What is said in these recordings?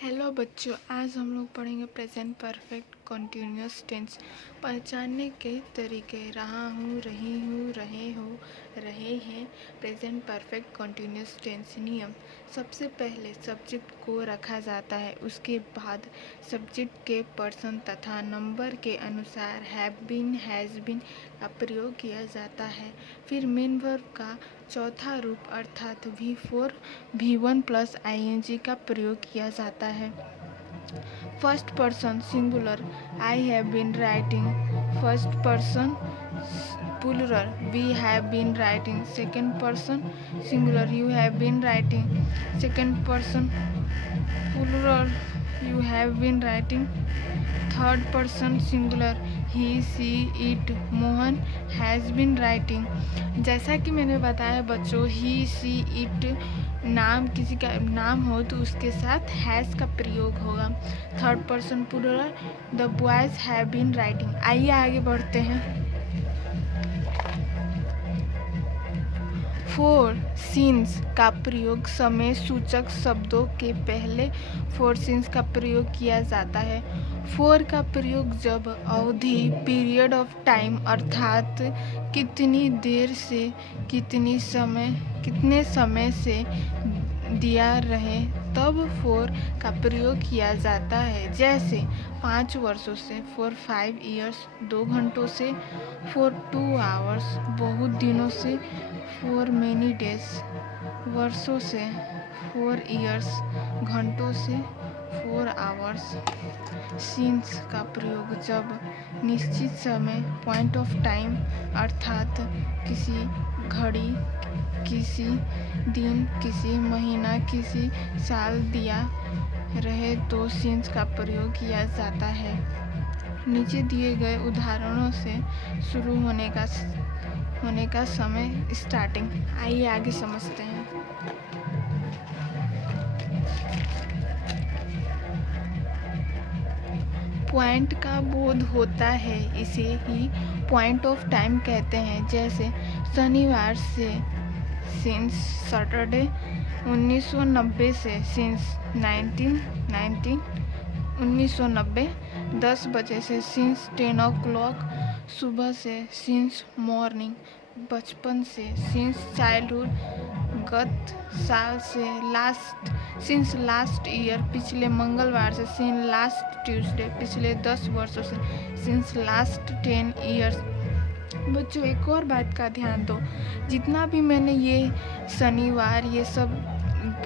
Hello बच्चों, आज हम लोग पढ़ेंगे प्रेजेंट परफेक्ट कॉन्टिन्यूअस टेंस। पहचानने के तरीके रहा हूँ, रही हूँ, रहे हो, रहे हैं। प्रेजेंट परफेक्ट कॉन्टिन्यूअस टेंस नियम। सबसे पहले सब्जेक्ट को रखा जाता है, उसके बाद सब्जेक्ट के पर्सन तथा नंबर के अनुसार हैव बीन, हैज़ बीन का प्रयोग किया जाता है। फिर मेन वर्ब का चौथा रूप अर्थात V4 V1 प्लस ing का प्रयोग किया जाता है। First person singular I have been writing, first person plural we have been writing, second person singular you have been writing, second person plural you have been writing, third person singular he, she, it, Mohan has been writing. जैसा कि मैंने बताया बच्चों, ही, she, it नाम किसी का नाम हो तो उसके साथ हैज़ का प्रयोग होगा। Third person plural the boys have been writing. आइए आगे बढ़ते हैं। फोर सीन्स का प्रयोग समय सूचक शब्दों के पहले फोर सीन्स का प्रयोग किया जाता है। फोर का प्रयोग जब अवधि पीरियड ऑफ टाइम अर्थात कितनी देर से कितने समय से दिया रहे तब फोर का प्रयोग किया जाता है। जैसे 5 वर्षों से, फॉर 5 ईयर्स 2 घंटों से, फॉर 2 आवर्स बहुत दिनों से, फॉर मेनी डेज वर्षों से, 4 ईयर्स घंटों से, 4 आवर्स। सीन्स का प्रयोग जब निश्चित समय पॉइंट ऑफ टाइम अर्थात किसी घड़ी, किसी दिन, किसी महीना, किसी साल दिया रहे तो सीन्स का प्रयोग किया जाता है। नीचे दिए गए उदाहरणों से शुरू होने का समय स्टार्टिंग। आइए आगे समझते हैं। पॉइंट का बोध होता है, इसे ही पॉइंट ऑफ टाइम कहते हैं। जैसे शनिवार से सिंस सैटरडे, 1990 से सिंस 1990, 10 बजे से सिंस 10 o'clock, सुबह से सिंस मॉर्निंग, बचपन से सिंस चाइल्डहुड, गत साल से सिंस लास्ट ईयर, पिछले मंगलवार से सिंस लास्ट ट्यूसडे, पिछले 10 वर्षों से सिंस लास्ट 10 ईयर्स। बच्चों एक और बात का ध्यान दो, जितना भी मैंने ये शनिवार ये सब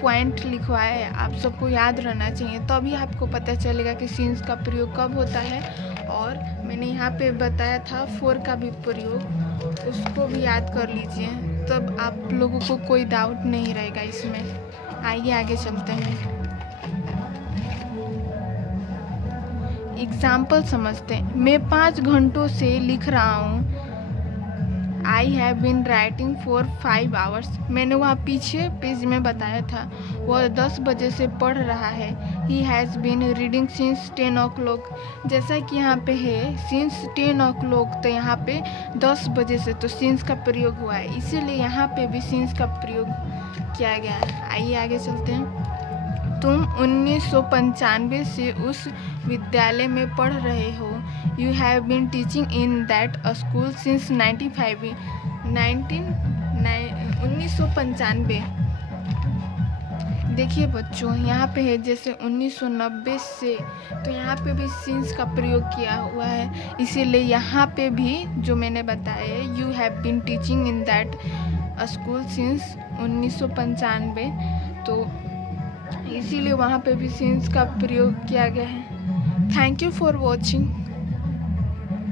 पॉइंट लिखवाया है आप सबको याद रहना चाहिए, तभी आपको पता चलेगा कि सिंस का प्रयोग कब होता है। और मैंने यहाँ पे बताया था फोर का भी प्रयोग, उसको भी याद कर लीजिए, तब आप लोगों को कोई डाउट नहीं रहेगा इसमें। आइए आगे चलते हैं, एग्जाम्पल समझते हैं। मैं 5 घंटों से लिख रहा हूँ। I have been writing for 5 hours. मैंने वहाँ पीछे पेज में बताया था, वह 10 बजे से पढ़ रहा है। He has been reading since 10 o'clock। जैसा कि यहाँ पे है सिंस 10 o'clock, तो यहाँ पे 10 बजे से तो सिंस का प्रयोग हुआ है, इसीलिए यहाँ पे भी सिंस का प्रयोग किया गया है। आइए आगे चलते हैं। तुम 1995 से उस विद्यालय में पढ़ रहे हो। You have been teaching in that school since 1995। देखिए बच्चों, यहाँ पे है जैसे 1990 से, तो यहाँ पे भी सिंस का प्रयोग किया हुआ है, इसीलिए यहाँ पे भी जो मैंने बताया है you have been teaching in that school since 1995, तो इसीलिए वहाँ पे भी सिंस का प्रयोग किया गया है। Thank you for watching.